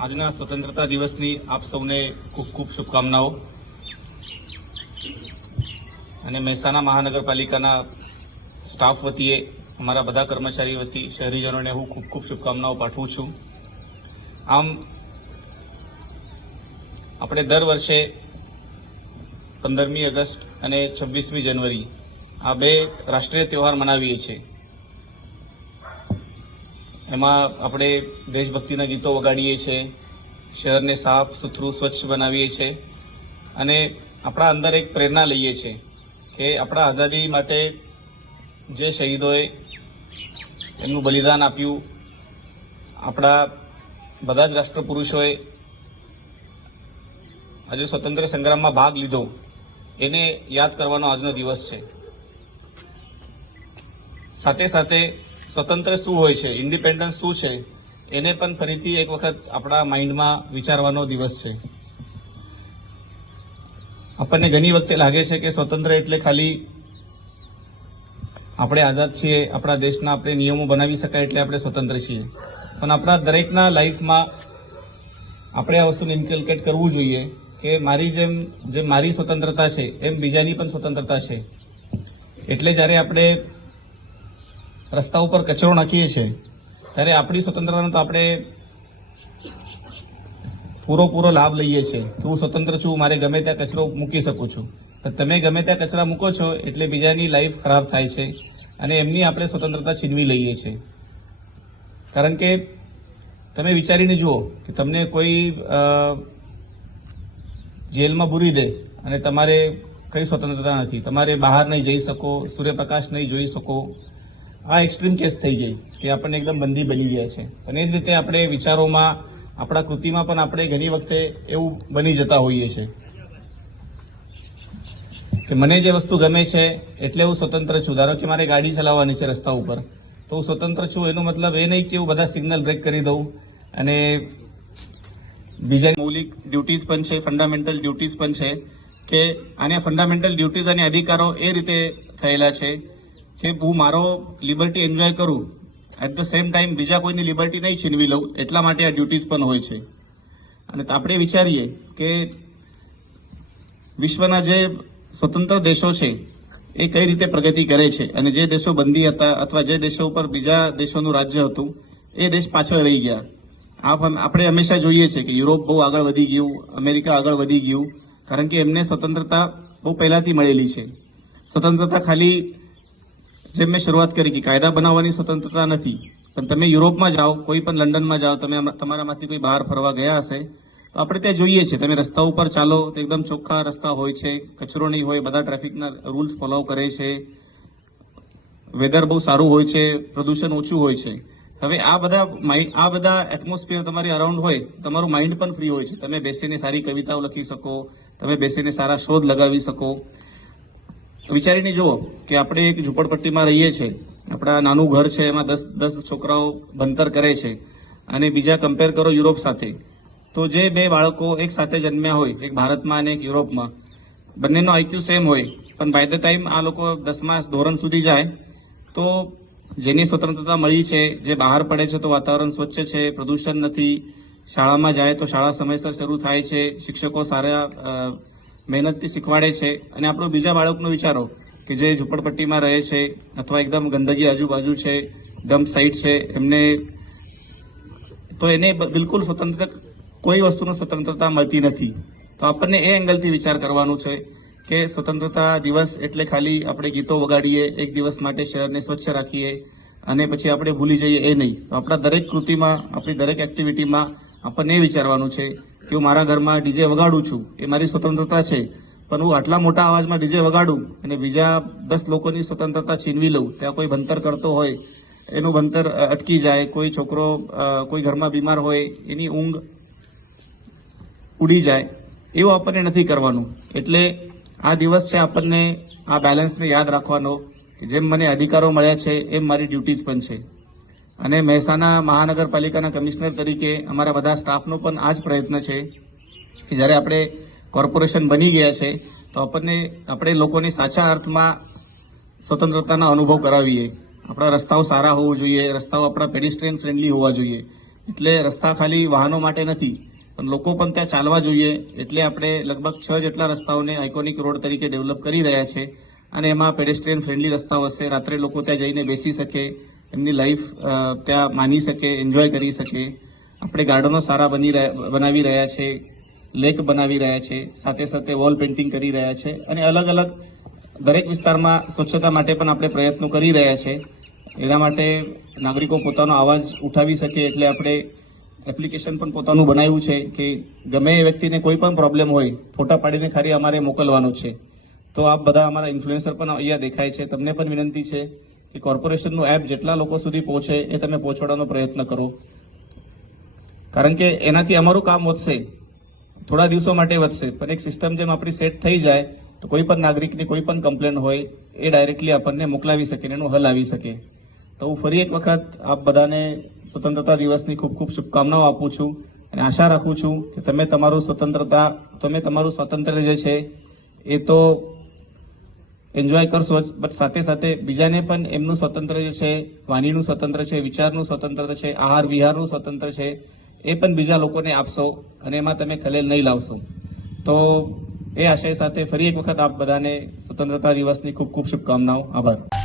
આજના સ્વતંત્રતા દિવસની આપ સૌને ખૂબ ખૂબ શુભકામનાઓ. અને મહેસાણા મહાનગરપાલિકાના સ્ટાફ વતીએ, અમારા બધા કર્મચારી વતી, શહેરીજનોને હું ખૂબ ખૂબ શુભકામનાઓ પાઠવું છું. આમ, આપણે દર વર્ષે પંદરમી ઓગસ્ટ અને છવ્વીસમી જાન્યુઆરી આ બે રાષ્ટ્રીય તહેવાર મનાવીએ છીએ. એમાં આપણે દેશભક્તિના ગીતો વગાડીએ છીએ શહેરને સાફ, સુથરું, સ્વચ્છ બનાવીએ છીએ અને આપણા અંદર એક પ્રેરણા લઈએ છીએ કે આપણા આઝાદી માટે જે શહીદોએ એમનું બલિદાન આપ્યું, આપણા બધા જ રાષ્ટ્રપુરુષોએ આજે સ્વતંત્ર સંગ્રામમાં ભાગ લીધો, એને યાદ કરવાનો આજનો દિવસ છે. સાથે સાથે સ્વતંત્ર શું હોય છે? ઇન્ડિપેન્ડન્સ શું છે? એને પણ ફરીથી એક વખત આપણા માઇન્ડમાં વિચારવાનો દિવસ છે. આપણને ઘણી વખતે લાગે છે કે સ્વતંત્ર એટલે ખાલી આપણે આઝાદ છીએ, આપણા દેશના આપણે નિયમો બનાવી શકાય એટલે આપણે સ્વતંત્ર છીએ. પણ આપણા દરેકના લાઈફમાં આપણે આ વસ્તુને ઇન્કલ્કેટ કરવું જોઈએ કે મારી જેમ જેમ મારી સ્વતંત્રતા છે, એમ બીજાની પણ સ્વતંત્રતા છે. એટલે જ્યારે આપણે રસ્તા ઉપર કચરો નાખીએ છીએ, ત્યારે આપણી સ્વતંત્રતાનો તો આપણે પૂરો લાભ લઈએ છીએ કે હું સ્વતંત્ર છું, મારે ગમે ત્યાં કચરો મૂકી શકું છું. તો તમે ગમે ત્યાં કચરા મૂકો છો, એટલે બીજાની લાઈફ ખરાબ થાય છે અને એમની આપણે સ્વતંત્રતા છીનવી લઈએ છીએ. કારણ કે તમે વિચારીને જુઓ કે તમને કોઈ જેલમાં પૂરી દે અને તમારે કઈ સ્વતંત્રતા નથી. તમારે બહાર નહીં જઈ શકો, સૂર્યપ્રકાશ નહીં જોઈ શકો. આ એક્સ્ટ્રીમ કેસ થઈ ગઈ કે આપણને એકદમ બંદી બની ગયા છે. અને એ જ રીતે આપણે વિચારોમાં, આપણા કૃતિમાં પણ આપણે ઘણી વખતે એવું બની જતા હોઈએ છીએ કે મને જે વસ્તુ ગમે છે, એટલે હું સ્વતંત્ર છું. ધારો કે મારે ગાડી ચલાવવાની છે રસ્તા ઉપર, તો હું સ્વતંત્ર છું. એનો મતલબ એ નહીં કે હું બધા સિગ્નલ બ્રેક કરી દઉં અને બીજા મૌલિક ડ્યુટીઝ પણ છે ફંડામેન્ટલ ડ્યુટીઝ પણ છે કે આને ફંડામેન્ટલ ડ્યુટીઝ અને અધિકારો એ રીતે થયેલા છે. કે હું મારો લિબર્ટી એન્જોય કરું એટ ધ સેમ ટાઈમ બીજા કોઈની લિબર્ટી નહીં છીનવી લઉં, એટલા માટે આ ડ્યુટીઝ પણ હોય છે. અને આપણે વિચારીએ કે વિશ્વના જે સ્વતંત્ર દેશો છે, એ કઈ રીતે પ્રગતિ કરે છે? અને જે દેશો બંદી હતા અથવા જે દેશો ઉપર બીજા દેશોનું રાજ્ય હતું, એ દેશ પાછળ રહી ગયા. આપણે હંમેશા જોઈએ છે કે યુરોપ બહુ આગળ વધી ગયું, અમેરિકા આગળ વધી ગયું, કારણ કે એમને સ્વતંત્રતા બહુ પહેલાથી મળેલી છે. સ્વતંત્રતા ખાલી જેમ મેં શરૂઆત કરી કે કાયદા બનાવવાની સ્વતંત્રતા નથી, પણ તમે યુરોપમાં જાઓ, કોઈ પણ લંડનમાં જાઓ, તમે તમારામાંથી કોઈ બહાર ફરવા ગયા હશે, તો આપણે ત્યાં જોઈએ છે તમે રસ્તા ઉપર ચાલો, તો એકદમ ચોખ્ખા રસ્તા હોય છે, કચરો નહીં હોય, બધા ટ્રાફિકના રૂલ્સ ફોલો કરે છે. વેધર બહુ સારું હોય છે, પ્રદૂષણ ઓછું હોય છે. હવે આ બધા માઇન્ડ આ બધા એટમોસ્ફિયર તમારી અરાઉન્ડ હોય, તમારું માઇન્ડ પણ ફ્રી હોય છે. તમે બેસીને સારી કવિતાઓ લખી શકો, તમે બેસીને સારા શોધ લગાવી શકો. વિચારીને જુઓ કે આપણે એક ઝૂંપડપટ્ટીમાં રહીએ છીએ આપણા નાનું ઘર છે, એમાં દસ દસ છોકરાઓ ભણતર કરે છે અને બીજા કમ્પેર કરો યુરોપ સાથે. તો જે બે બાળકો એક સાથે જન્મ્યા હોય, એક ભારતમાં અને એક યુરોપમાં, બંનેનો આઈક્યુ સેમ હોય, પણ બાય ધ ટાઈમ આ લોકો દસમા ધોરણ સુધી જાય, તો જેની સ્વતંત્રતા મળી છે, જે બહાર પડે છે, તો વાતાવરણ સ્વચ્છ છે, પ્રદૂષણ નથી, શાળામાં જાય તો શાળા સમયસર શરૂ થાય છે, શિક્ષકો સારા મહેનતથી શીખવાડે છે. અને આપણો બીજા બાળકનો વિચારો કે જે ઝૂંપડપટ્ટીમાં રહે છે અથવા એકદમ ગંદકી આજુબાજુ છે ડમ્પ સાઇટ છે, એમને તો એને બિલકુલ સ્વતંત્ર, કોઈ વસ્તુનું સ્વતંત્રતા મળતી નથી. તો આપણને એ એંગલથી વિચાર કરવાનું છે કે સ્વતંત્રતા દિવસ એટલે ખાલી આપણે ગીતો વગાડીએ, એક દિવસ માટે શહેરને સ્વચ્છ રાખીએ અને પછી આપણે ભૂલી જઈએ એ નહીં. તો આપણા દરેક કૃતિમાં, આપણી દરેક એક્ટિવિટીમાં આપણને એ વિચારવાનું છે કે હું મારા ઘરમાં ડીજે વગાડું છું, એ મારી સ્વતંત્રતા છે. પણ હું આટલા મોટા અવાજમાં ડીજે વગાડું અને બીજા દસ લોકોની સ્વતંત્રતા છીનવી લઉં, ત્યાં કોઈ ભણતર કરતો હોય, એનું ભણતર અટકી જાય, કોઈ છોકરો કોઈ ઘરમાં બીમાર હોય, એની ઊંઘ ઉડી જાય, એવું આપણને નથી કરવાનું. એટલે આ દિવસ છે આપણને આ બેલેન્સને યાદ રાખવાનો જેમ મને અધિકારો મળ્યા છે, એમ મારી ડ્યુટીઝ પણ છે. અને મહેસાણા મહાનગરપાલિકાના કમિશનર તરીકે અમારા બધા સ્ટાફનો પણ આ જ પ્રયત્ન છે કે જ્યારે આપણે કોર્પોરેશન બની ગયા છે, તો આપણને આપણે લોકોને સાચા અર્થમાં સ્વતંત્રતાનો અનુભવ કરાવીએ. આપણા રસ્તાઓ સારા હોવા જોઈએ, રસ્તાઓ આપણા પેડિસ્ટ્રિયન ફ્રેન્ડલી હોવા જોઈએ. એટલે રસ્તા ખાલી વાહનો માટે નથી, પણ લોકો પણ ત્યાં ચાલવા જોઈએ. એટલે આપણે લગભગ છ જેટલા રસ્તાઓને આઇકોનિક રોડ તરીકે ડેવલપ કરી રહ્યા છે અને એમાં પેડેસ્ટ્રીયન ફ્રેન્ડલી રસ્તાઓ હશે. રાત્રે લોકો ત્યાં જઈને બેસી શકે. એમની લાઈફ ત્યાં માની શકે એન્જોય કરી શકે. આપણે ગાર્ડનો સારા બની બનાવી રહ્યા છે લેક બનાવી રહ્યા છે, સાથે સાથે વોલ પેઇન્ટિંગ કરી રહ્યા છે અને અલગ અલગ દરેક વિસ્તારમાં સ્વચ્છતા માટે પણ આપણે પ્રયત્નો કરી રહ્યા છે. એના માટે નાગરિકો પોતાનો અવાજ ઉઠાવી શકે એટલે આપણે એપ્લિકેશન પણ પોતાનું બનાવ્યું છે કે ગમે એ વ્યક્તિને કોઈ પણ પ્રોબ્લેમ હોય, ફોટા પાડીને ખાલી અમારે મોકલવાનો છે. તો આપ બધા અમારા ઇન્ફ્લુએન્સર પણ અહીંયા દેખાય છે. તમને પણ વિનંતી છે કે કોર્પોરેશનનું એપ જેટલા લોકો સુધી પહોંચે એ તમે પહોંચાડવાનો પ્રયત્ન કરો. કારણ કે એનાથી અમારું કામ વધશે. થોડા દિવસો માટે વધશે. પણ એક સિસ્ટમ જેમ આપણી સેટ થઈ જાય, તો કોઈ પણ નાગરિકની કોઈ પણ કમ્પ્લેન હોય, એ ડાયરેક્ટલી આપણને મોકલાવી શકે એનું હલ આવી શકે. તો હું ફરી એક વખત આપ બધાને સ્વતંત્રતા દિવસની ખૂબ ખૂબ શુભકામનાઓ આપું છું અને આશા રાખું છું કે તમે તમારું સ્વતંત્રતા, તમે તમારું સ્વતંત્ર જે છે, એ તો એન્જોય કરશો જ બટ સાથે સાથે બીજાને પણ એમનું સ્વતંત્ર જે છે, વાણીનું સ્વતંત્ર છે, વિચારનું સ્વતંત્ર છે, આહાર વિહારનું સ્વતંત્ર છે, એ પણ બીજા લોકોને આપશો અને એમાં તમે ખલેલ નહીં લાવશો. તો એ આશય સાથે ફરી એક વખત આપ બધાને સ્વતંત્રતા દિવસની ખૂબ ખૂબ શુભકામનાઓ. આભાર.